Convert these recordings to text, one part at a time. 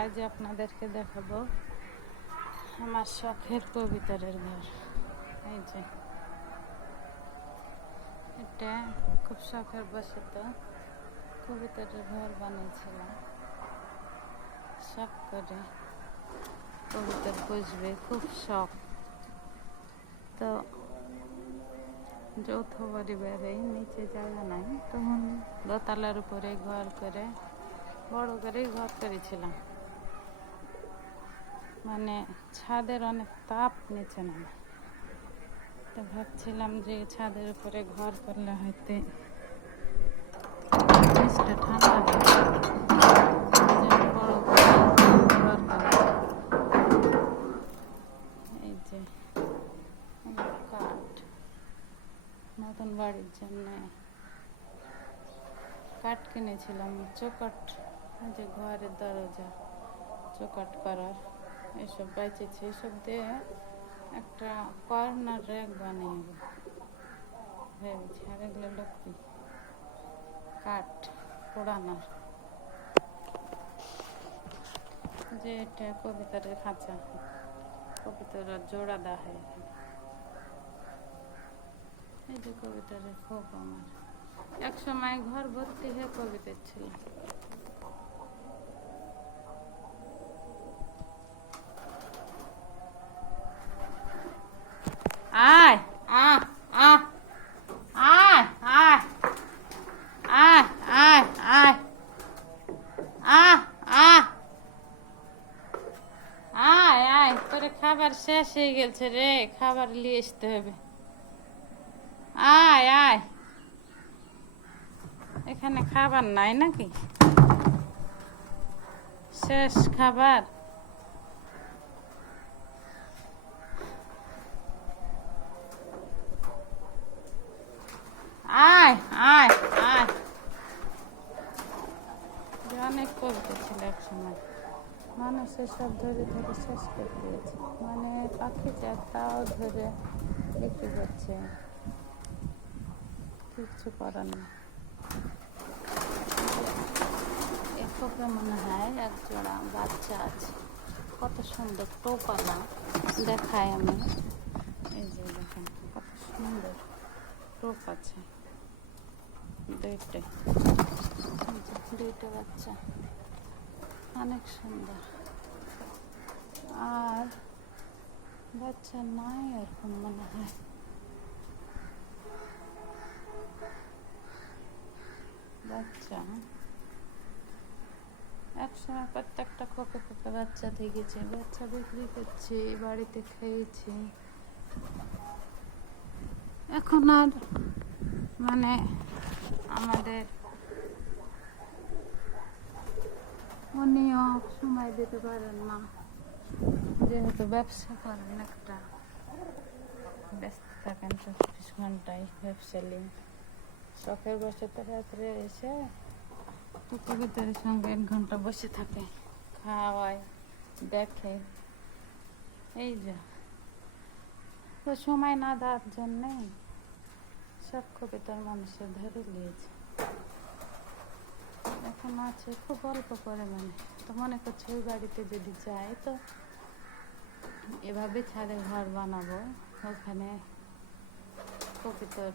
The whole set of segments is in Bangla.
আজ আপনাদেরকে দেখাবো আমার শখের কবিতরের ঘর। এই যে এটা খুব শখের বশত কবিতরের ঘর বানিয়েছিলাম। শখ করে কবিতর পুষবে, খুব শখ। তো যৌথ পরিবারে নিচে জায়গা নাই, তখন দোতলার উপরে ঘর করে বড় করে ঘর করেছিলাম। মানে ছাদের অনেক তাপ নিচে নামে, তো ভাবছিলাম যে ছাদের উপরে ঘর করলে হয়তো জিনিসটা ঠান্ডা হবে। বড় করে ঘর করেছি। এই যে কাঠ, নতুন বাড়ির জন্য কাঠ কিনেছিলাম। চৌকাঠ, যে ঘরের দরজা চৌকাঠ করার, এসব বেঁচেছে। এসব দিয়ে একটা কর্নার র্যাক বানিয়ে ভেবেছি। আর এগুলো লক্ষ্মী কাঠ পোড়ানোর, যে এটা কবিতরের খাঁচা, কবিতরের জোড়া দেওয়া হয় এখানে। এই যে কবিতরের খোপ, আমার এক সময় ঘর ভর্তি হয়ে কবিতা ছিল। আয় আয় আয় আয় আয় আয় আয় আয় আয় আয় আয় আয়, তোরে খাবার শেষ হয়ে গেছে রে, খাবার নিয়ে আসতে হবে। আয় আয়, এখানে খাবার নাই নাকি? শেষ খাবার? আয় আয় আয়। অনেক কবিতা ছিল এক সময়, মানুষের সব ধরে ধরে শেষ করে দিয়েছে। মানে পাখি তাও ধরে বিক্রি করছে, কিচ্ছু করার নেই। এখকে মনে হয় এক জোড়া বাচ্চা আছে, কত সুন্দর টোপালা দেখায় আমি। এই যে দেখেন কত সুন্দর টোপ আছে, দুইটা বাচ্চা, অনেক সুন্দর। আর বাচ্চা নাই এরকম মনে হয়। বাচ্চা একসময় প্রত্যেকটা খোপে খোপে বাচ্চা থেকেছে, বাচ্চা বিক্রি করছি, বাড়িতে খেয়েছি। এখন আর মানে আমাদের উনিও সময় দিতে পারেন না, যেহেতু ব্যবসা করেন, একটা ব্যস্ত থাকেন 24 ঘন্টায় ব্যবসা নিয়ে। শখের বসে তো রাত্রে এসে কবিতার সঙ্গে 1 ঘন্টা বসে থাকে, খাওয়ায়, দেখে। এই যে তো সময় না দেওয়ার জন্যে সব কবিতার মানুষের ধরে নিয়েছে। এখন আছে খুব অল্প পরিমাণে। তো মনে করছে ওই বাড়িতে যদি যাই তো এভাবে ছাদে ঘর বানাবো, ওখানে কবিতর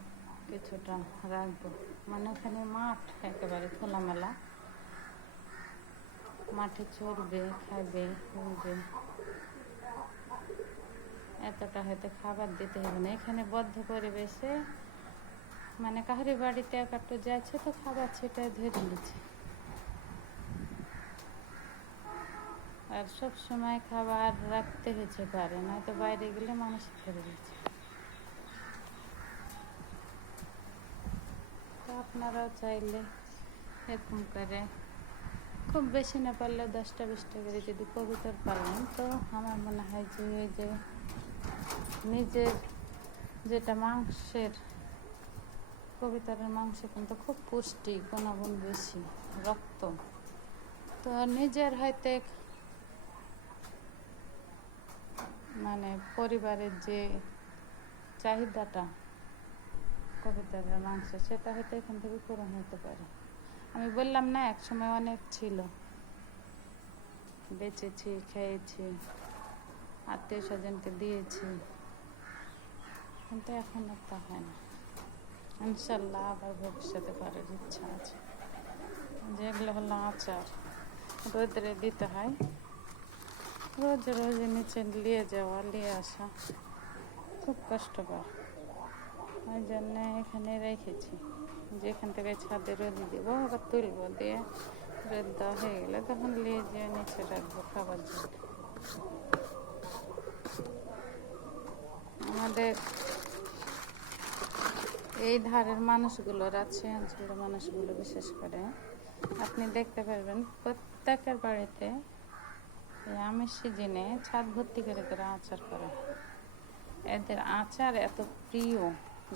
কিছুটা রাখবো। মানে ওখানে মাঠ, একেবারে খোলামেলা মাঠে চড়বে, খাবে, ঘুরবে। এতটা হয়তো খাবার দিতে হবে না। এখানে বদ্ধ পরিবেশে, মানে কাহারি বাড়িতে একটু যাচ্ছে তো খাবার ছেটায় ধরে নিচ্ছে, আর সব সময় খাবার রাখতে হয়েছে পারে না, তো বাইরে গেলে মানুষ ধরে দিচ্ছে। তো আপনারাও চাইলে এরকম করে, খুব বেশি না পারলে 10টা 20টা করে যদি কবুতর পালেন, তো আমার মনে হয় যে ওই যে নিজের যেটা মাংসের, কবুতরের মাংস কিন্তু খুব পুষ্টি, গুণাগুণ বেশি, রক্ত। তো নিজের হয়তো মানে পরিবারের যে চাহিদাটা কবুতরের মাংস, সেটা হয়তো এখান থেকে পূরণ হতে পারে। আমি বললাম না এক সময় অনেক ছিল, বেচেছি, খেয়েছি, আত্মীয় স্বজনকে দিয়েছি, কিন্তু এখন আর তা হয় না। ইনশাল্লাহ আবার ভবিষ্যতে করার ইচ্ছা আছে। যেগুলো হলো আচার, রোদরে দিতে হয়, রোজ রোজ নিচে নিয়ে যাওয়া নিয়ে আসা খুব কষ্টকর। ওই জন্যে এখানে রেখেছি, যেখান থেকে ছাদে রোদ দেবো আবার তুলবো, দিয়ে রোদ দেওয়া হয়ে গেলে তখন নিয়ে যেয়ে নিচে রাখবো খাবার জন্য। আমাদের এই ধারের মানুষগুলো, রাজশাহী অঞ্চলের মানুষগুলো বিশেষ করে আপনি দেখতে পারবেন প্রত্যেকের বাড়িতে এই আমের সিজনে ছাদ ভর্তি করে করে আচার করে। এদের আচার এত প্রিয়,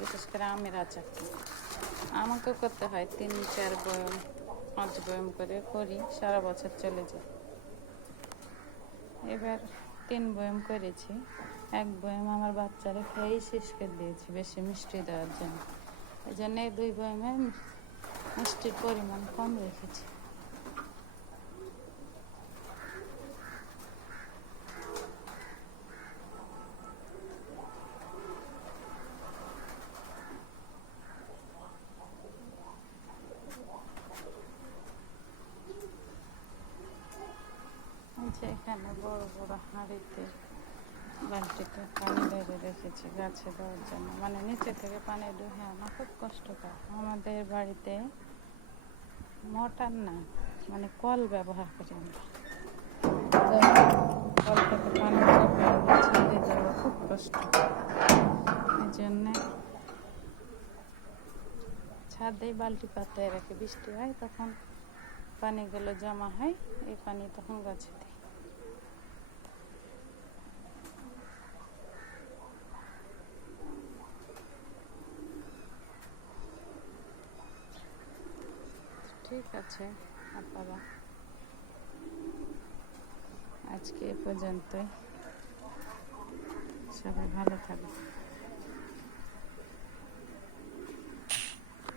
বিশেষ করে আমের আচারটা আমাকে করতে হয় 3-4 বয়ম 5 বয়ম করে করি, সারা বছর চলে যায়। এবার 3 বয়ম করেছি, 1 বয়ম আমার বাচ্চারা খেয়েই শেষ করে দিয়েছি বেশি মিষ্টি দেওয়ার জন্য। এই জন্য 2 বয়মে মিষ্টির পরিমাণ কম রেখেছি। এখানে বড় বড় হাঁড়িতে বালতিতে পানি ধরে রেখেছি গাছে দেওয়ার জন্য, মানে নিচে থেকে পানি দুহে আনা খুব কষ্টকর। আমাদের বাড়িতে মোটর না, মানে কল ব্যবহার করি আমরা, কল থেকে পানি ছেড়ে যাওয়া খুব কষ্ট। এই জন্যে ছাদেই বালতি পাতায় রাখি, বৃষ্টি হয় তখন পানিগুলো জমা হয়, এই পানি তখন গাছে দিই। ঠিক আছে আপনারা, আজকে এ পর্যন্তই, সবাই ভালো থাকবে।